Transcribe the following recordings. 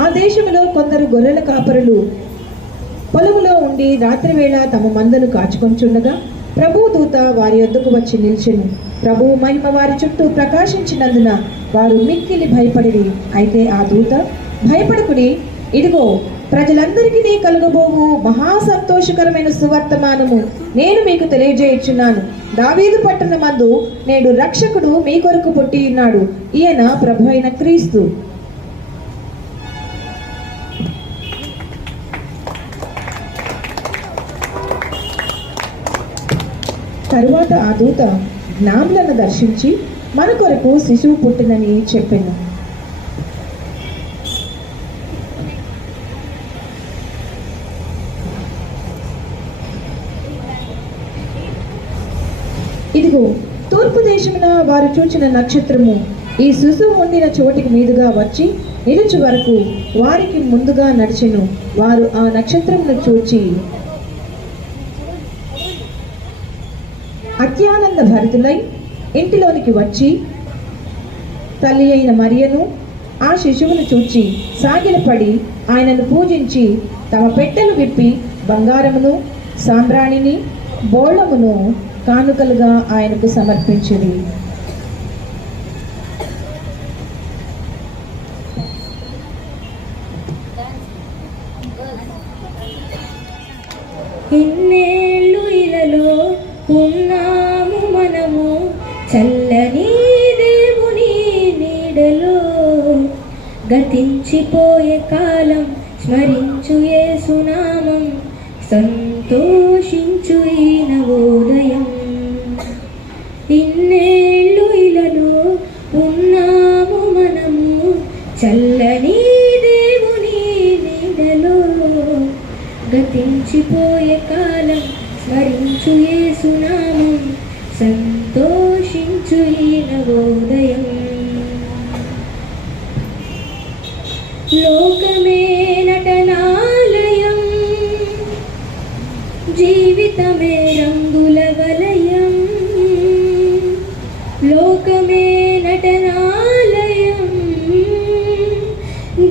ఆ దేశంలో కొందరు గొర్రెల కాపరులు పొలములో ఉండి రాత్రివేళ తమ మందను కాచుకొంచుండగా ప్రభువు దూత వారి యొద్దకు వచ్చి నిలిచెను. ప్రభువు మహిమ వారి చుట్టూ ప్రకాశించినందున వారు మిక్కిలి భయపడిరి. అయితే ఆ దూత, భయపడకుడి, ఇదిగో ప్రజలందరికీ కలుగబోవు మహా సంతోషకరమైన సువర్తమానము నేను మీకు తెలియజేయుచున్నాను. దావీదు పట్టణమందు నేడు రక్షకుడు మీ కొరకు పుట్టి ఉన్నాడు. ఈయన ప్రభు అయిన క్రీస్తు. తరువాత ఆ దూత జ్ఞానులను దర్శించి మన కొరకు శిశువు పుట్టినని చెప్పాను. ఇదిగో తూర్పు దేశమున వారు చూచిన నక్షత్రము ఈ శిశువు ఉండిన చోటికి మీదుగా వచ్చి నిలుచు వరకు వారికి ముందుగా నడిచెను. వారు ఆ నక్షత్రమును చూచి అత్యానంద భరితులై ఇంటిలోనికి వచ్చి తల్లి అయిన మరియను ఆ శిశువును చూచి సాగిలపడి ఆయనను పూజించి తమ పెట్టెలు విప్పి బంగారమును సాంబ్రాణిని బోళమును కానుకలుగా ఆయనకు సమర్పించింది. ఇన్నేళ్ళు ఇలలో ఉన్నాము మనము చల్లని దేవుని నీడలో, గతించిపోయే కాలం స్మరించు యేసునామం, సంతోషించు ఈ నవోదయం. ఇన్నేళ్ళు ఇలలో ఉన్నాము మనము చల్లని దేవుని నీడలో, గతించిపోయే కాలం స్మరించు యేసునామం, సంతోషించు ఈ నవోదయం. లోకమే నటనాలయం, జీవితమే రంగుల వలయం. లోకమే నటనాలయం,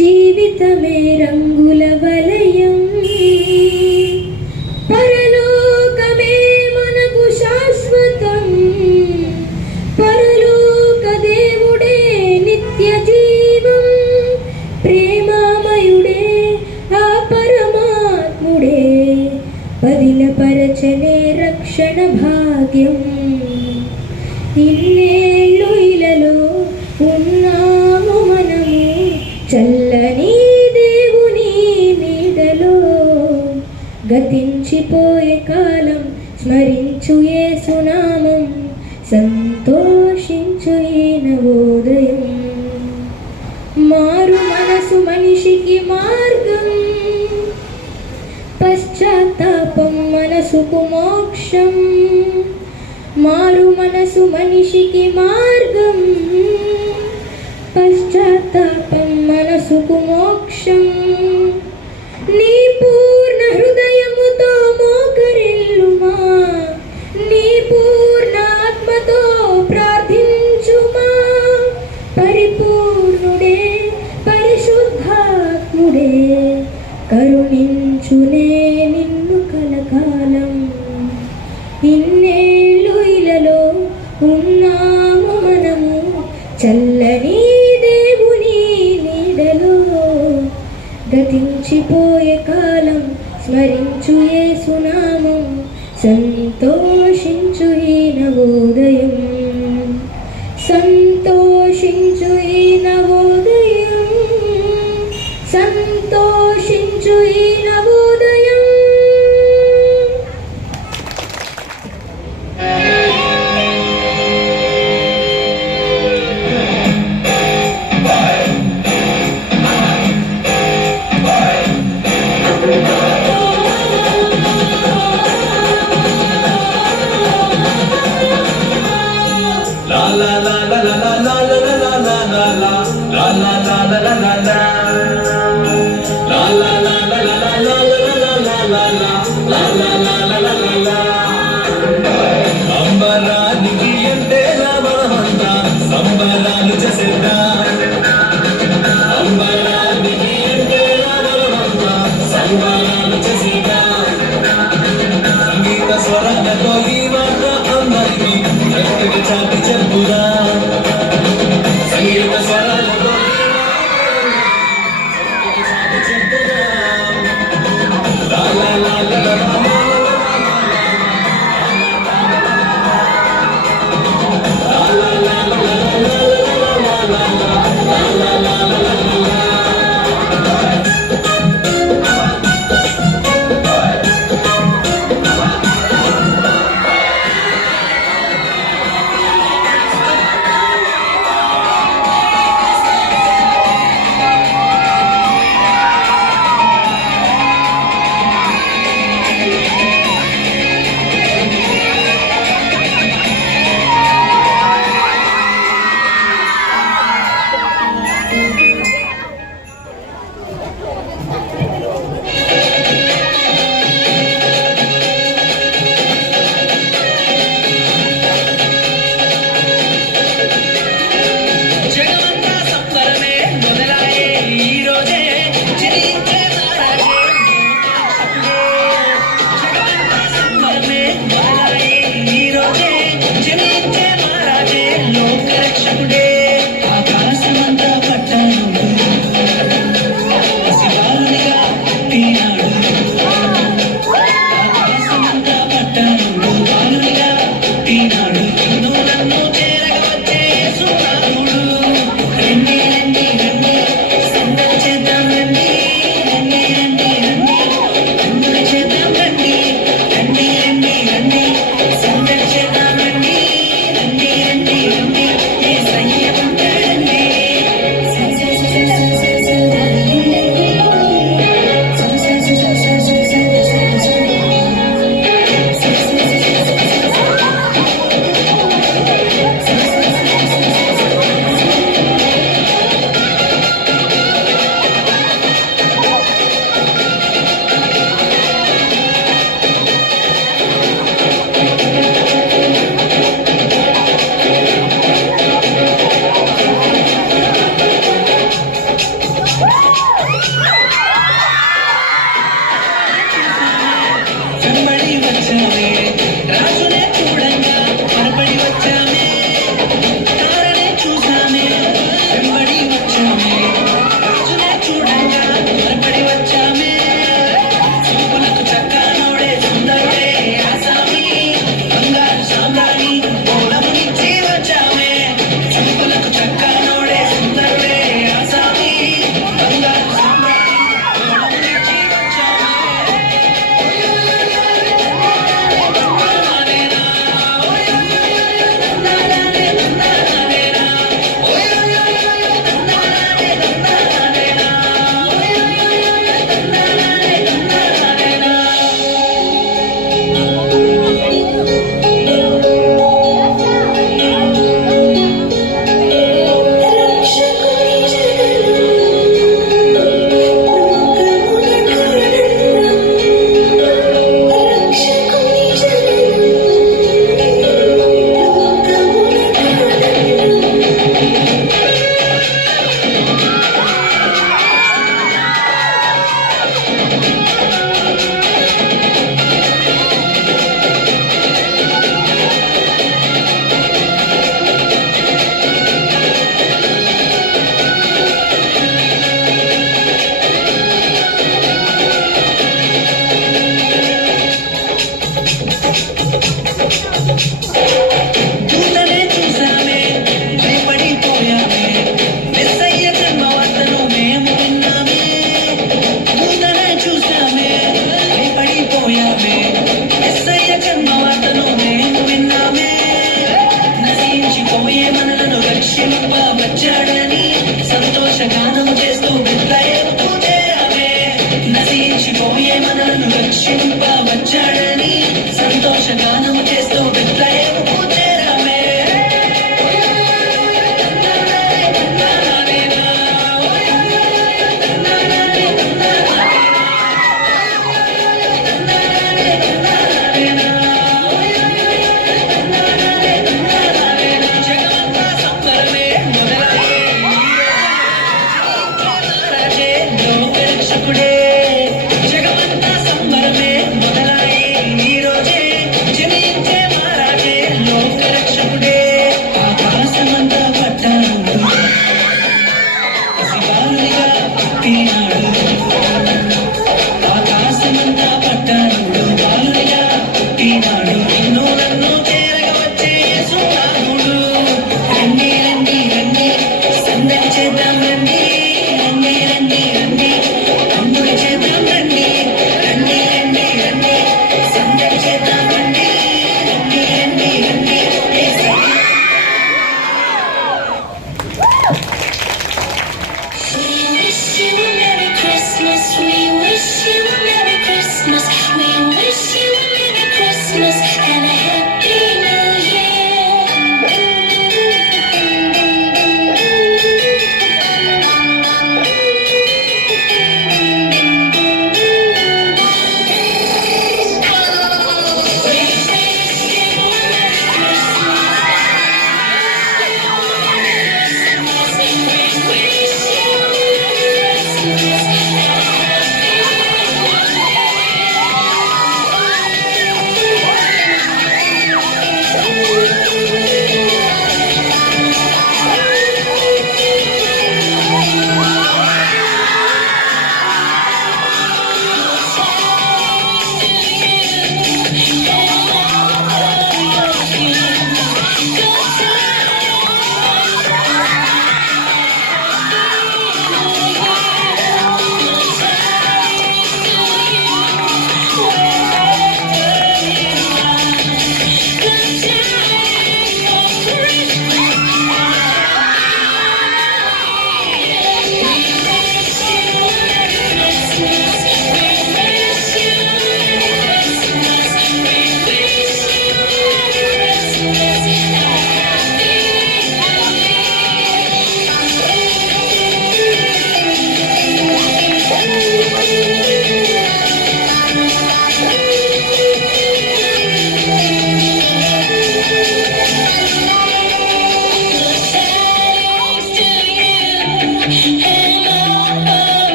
జీవితమే రంగుల వలయం. పరలోకమే మనకు శాశ్వతం, పరలోక దేవుడే నిత్య జీవం. ప్రేమామయుడే ఆ పరమాత్ముడే, పదిలపరచనే రక్షణ భాగ్యం. ఇన్నేళ్ళు ఇలలో ఉన్నాము మనము చల్లని దేవుని నీడలో, గతించిపోయే కాలం స్మరించు యేసునామం, సంతోషించు ఈ నవోదయం. మారు మనసు మనిషికి మార్గం, పశ్చాత్తాపం మనసుకు మోక్షం. మారు మనసు మనిషికి మార్గం, పశ్చాత్తాపం మనసుకు మోక్షం. నీ పూర్ణ హృదయముతో మోకరిల్లుమా, నీ పూర్ణ ఆత్మతో ప్రార్థించుమా. పరిపూర్ణుడే పరిశుద్ధాత్ముడే కరుణించునే నిన్ను కలకాలం. ఇన్నేళ్ళు ఇలలో ఉన్నాము మనము చల్లని దేవుని నీడలో, గతించిపోయే కాలం స్మరించు యేసునామం, సంతోషించు ఈ నవోదయం. సంతోషించు ఈ నవోదయం, సంతోషించు ఈ నవోదయం. అంబరానికి అంటే మనమంతా సంబరాలు చేసేద్దాం. అంబరానికి చాటి చెప్పుదా సంగీత స్వరాలతో చాటి చెప్పుదా లా లా లా లా లా లా.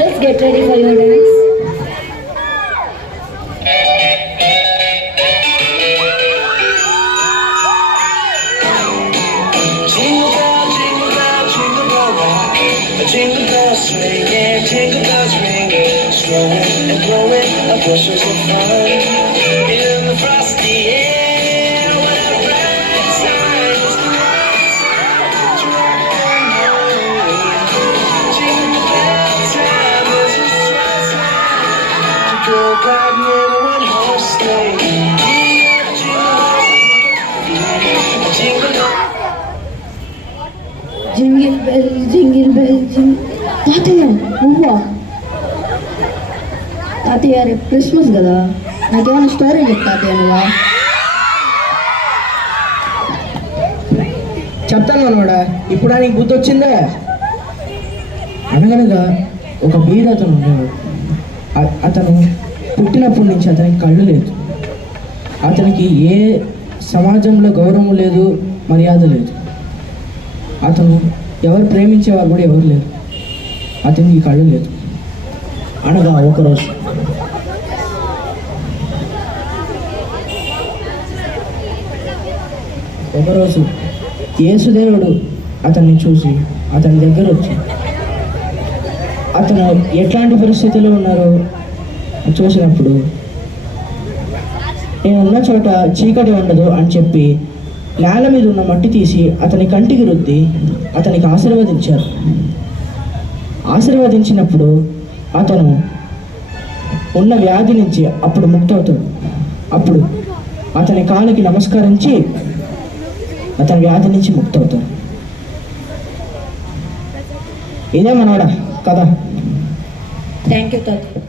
Girls, get ready for your dance. Jingle bell, jingle bell, jingle bell rock. Jingle bells swing and jingle bells ring. Strolling and blowing up bushels of fun. In the frosty air, what a bright time. Jingle bell time is a sweet time to go riding in a one-horse sleigh. Jingle bell. Jingle bell, jingle. తాతయ్య నువ్వా? తాతయ్య రేపు Christmas కదా, నాకేమైనా story చెప్పు తాతయ్య నువ్వా? చెప్తాను మనోడా, ఇప్పుడు నీకు బుద్ధి వచ్చిందే. అనగనగా ఒక బీద అతను ఉండేవాడు. అతను పుట్టినప్పటి నుంచి అతనికి కళ్ళు లేదు. అతనికి ఏ సమాజంలో గౌరవం లేదు, మర్యాద లేదు. అతను ఎవరు ప్రేమించేవారు కూడా ఎవరు లేరు. అతనికి కళ్ళు లేదు. అనగా ఒకరోజు యేసుదేవుడు అతన్ని చూసి అతని దగ్గర వచ్చి అతను ఎట్లాంటి పరిస్థితుల్లో ఉన్నారో చూసినప్పుడు, నేనున్న చోట చీకటి ఉండదు అని చెప్పి నేల మీద ఉన్న మట్టి తీసి అతని కంటికి రుద్ది అతనికి ఆశీర్వదించారు. ఆశీర్వదించినప్పుడు అతను ఉన్న వ్యాధి నుంచి అప్పుడు ముక్తవుతాడు. అప్పుడు అతని కాలికి నమస్కరించి అతని వ్యాధి నుంచి ముక్తవుతాడు. ఇదే మనోడా కథ. థ్యాంక్ యూ తాతయ్య.